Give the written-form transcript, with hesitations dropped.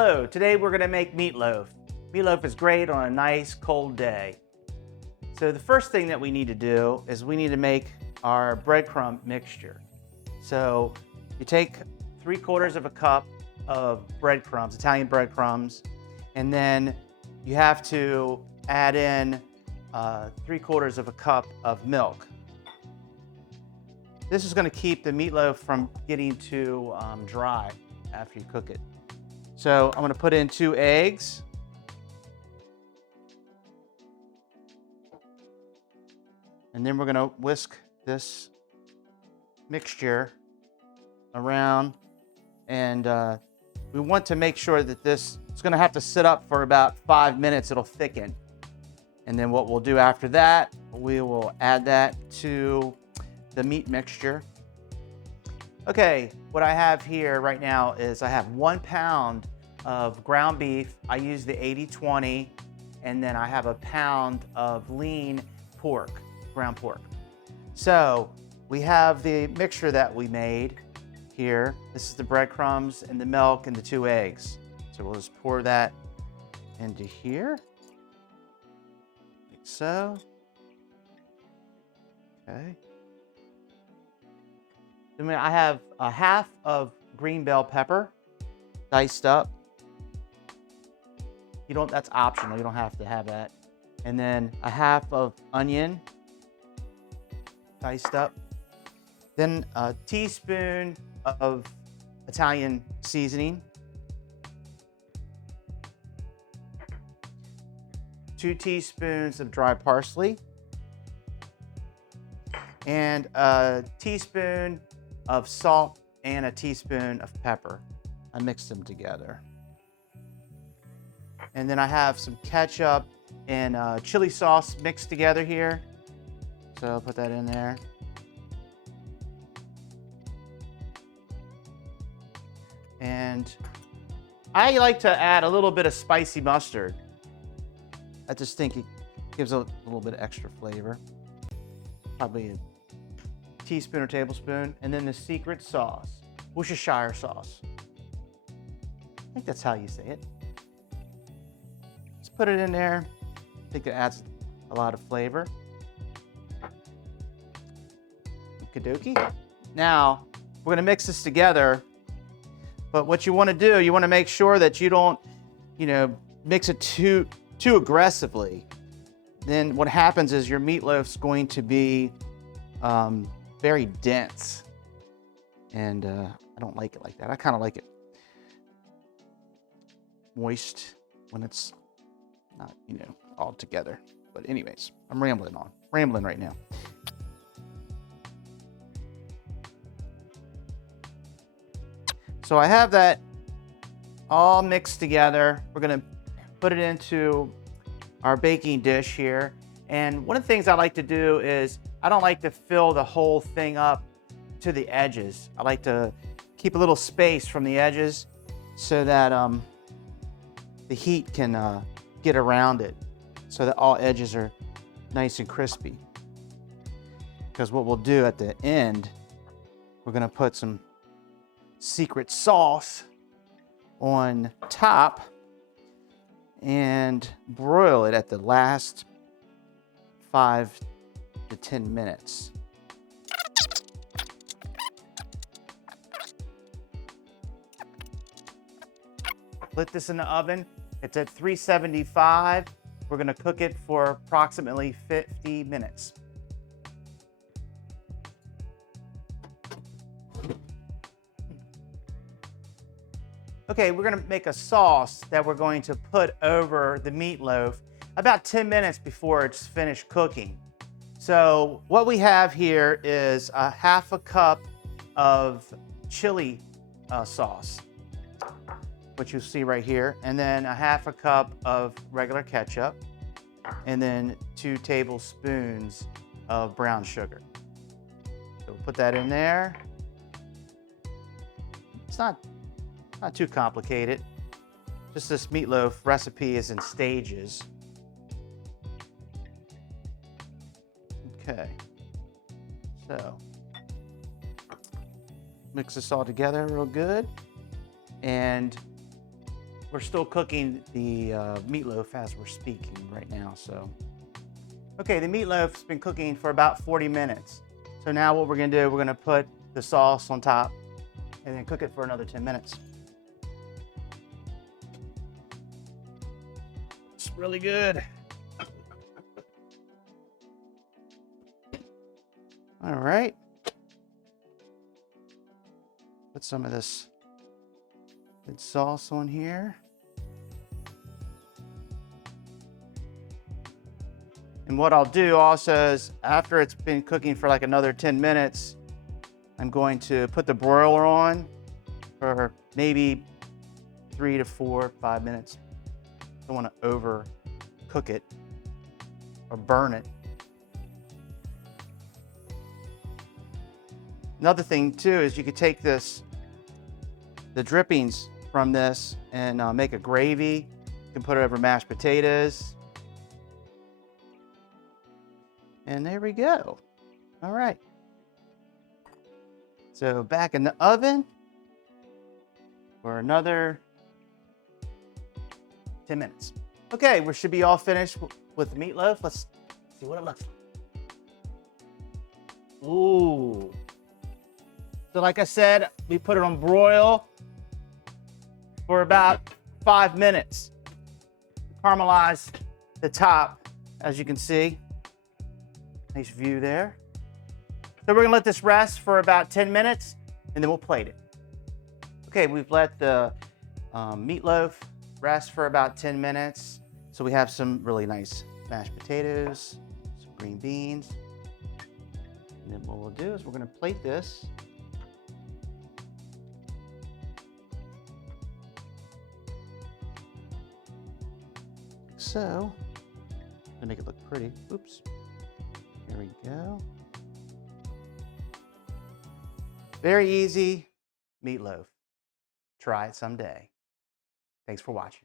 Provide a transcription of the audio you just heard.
Hello, today we're going to make meatloaf. Meatloaf is great on a nice cold day. So the first thing that we need to do is we need to make our breadcrumb mixture. So you take 3/4 of a cup of breadcrumbs, Italian breadcrumbs, and then you have to add in 3/4 of a cup of milk. This is going to keep the meatloaf from getting too dry after you cook it. So I'm going to put in 2 eggs. And then we're going to whisk this mixture around. And we want to make sure that this is going to have to sit up for about 5 minutes. It'll thicken. And then what we'll do after that, we will add that to the meat mixture. Okay, what I have here right now is I have 1 pound of ground beef. I use the 80/20, and then I have a pound of lean pork, ground pork. So we have the mixture that we made here. This is the breadcrumbs and the milk and the 2 eggs. So we'll just pour that into here, like so. Okay. Then I have a half of green bell pepper, diced up. That's optional, you don't have to have that. And then a half of onion, diced up. Then a teaspoon of Italian seasoning. 2 teaspoons of dry parsley. And a teaspoon of salt and a teaspoon of pepper. I mixed them together. And then I have some ketchup and chili sauce mixed together here. So I'll put that in there. And I like to add a little bit of spicy mustard. I just think it gives a little bit of extra flavor. Probably a teaspoon or tablespoon. And then the secret sauce, Worcestershire sauce. I think that's how you say it. Just put it in there. I think it adds a lot of flavor. Okie-dokie. Now, we're gonna mix this together. But what you wanna do, you wanna make sure that you don't, mix it too aggressively. Then what happens is your meatloaf's going to be very dense. And I don't like it like that. I kind of like it moist when it's not, all together. But anyways, I'm rambling right now. So I have that all mixed together. We're gonna put it into our baking dish here. And one of the things I like to do is I don't like to fill the whole thing up to the edges. I like to keep a little space from the edges so that the heat can get around it so that all edges are nice and crispy. Because what we'll do at the end, we're gonna put some secret sauce on top and broil it at the last 5 to 10 minutes. Put this in the oven. It's at 375. We're gonna cook it for approximately 50 minutes. Okay, we're gonna make a sauce that we're going to put over the meatloaf about 10 minutes before it's finished cooking. So what we have here is a half a cup of chili sauce, which you'll see right here, and then a half a cup of regular ketchup, and then 2 tablespoons of brown sugar. So we'll put that in there. It's not too complicated. Just this meatloaf recipe is in stages. Okay, so mix this all together real good. And we're still cooking the meatloaf as we're speaking right now. So, okay, the meatloaf's been cooking for about 40 minutes. So now what we're gonna do, we're gonna put the sauce on top and then cook it for another 10 minutes. It's really good. All right. Put some of this good sauce on here. And what I'll do also is after it's been cooking for like another 10 minutes, I'm going to put the broiler on for maybe 3 to 4, 5 minutes. Don't want to over cook it or burn it. Another thing too is you could take the drippings from this and make a gravy. You can put it over mashed potatoes. And there we go. All right. So back in the oven for another 10 minutes. Okay, we should be all finished with the meatloaf. Let's see what it looks like. Ooh. So like I said, we put it on broil for about 5 minutes. Caramelize the top, as you can see. Nice view there. So we're gonna let this rest for about 10 minutes and then we'll plate it. Okay, we've let the meatloaf rest for about 10 minutes. So we have some really nice mashed potatoes, some green beans. And then what we'll do is we're gonna plate this. So, to make it look pretty. Oops. Here we go. Very easy meatloaf. Try it someday. Thanks for watching.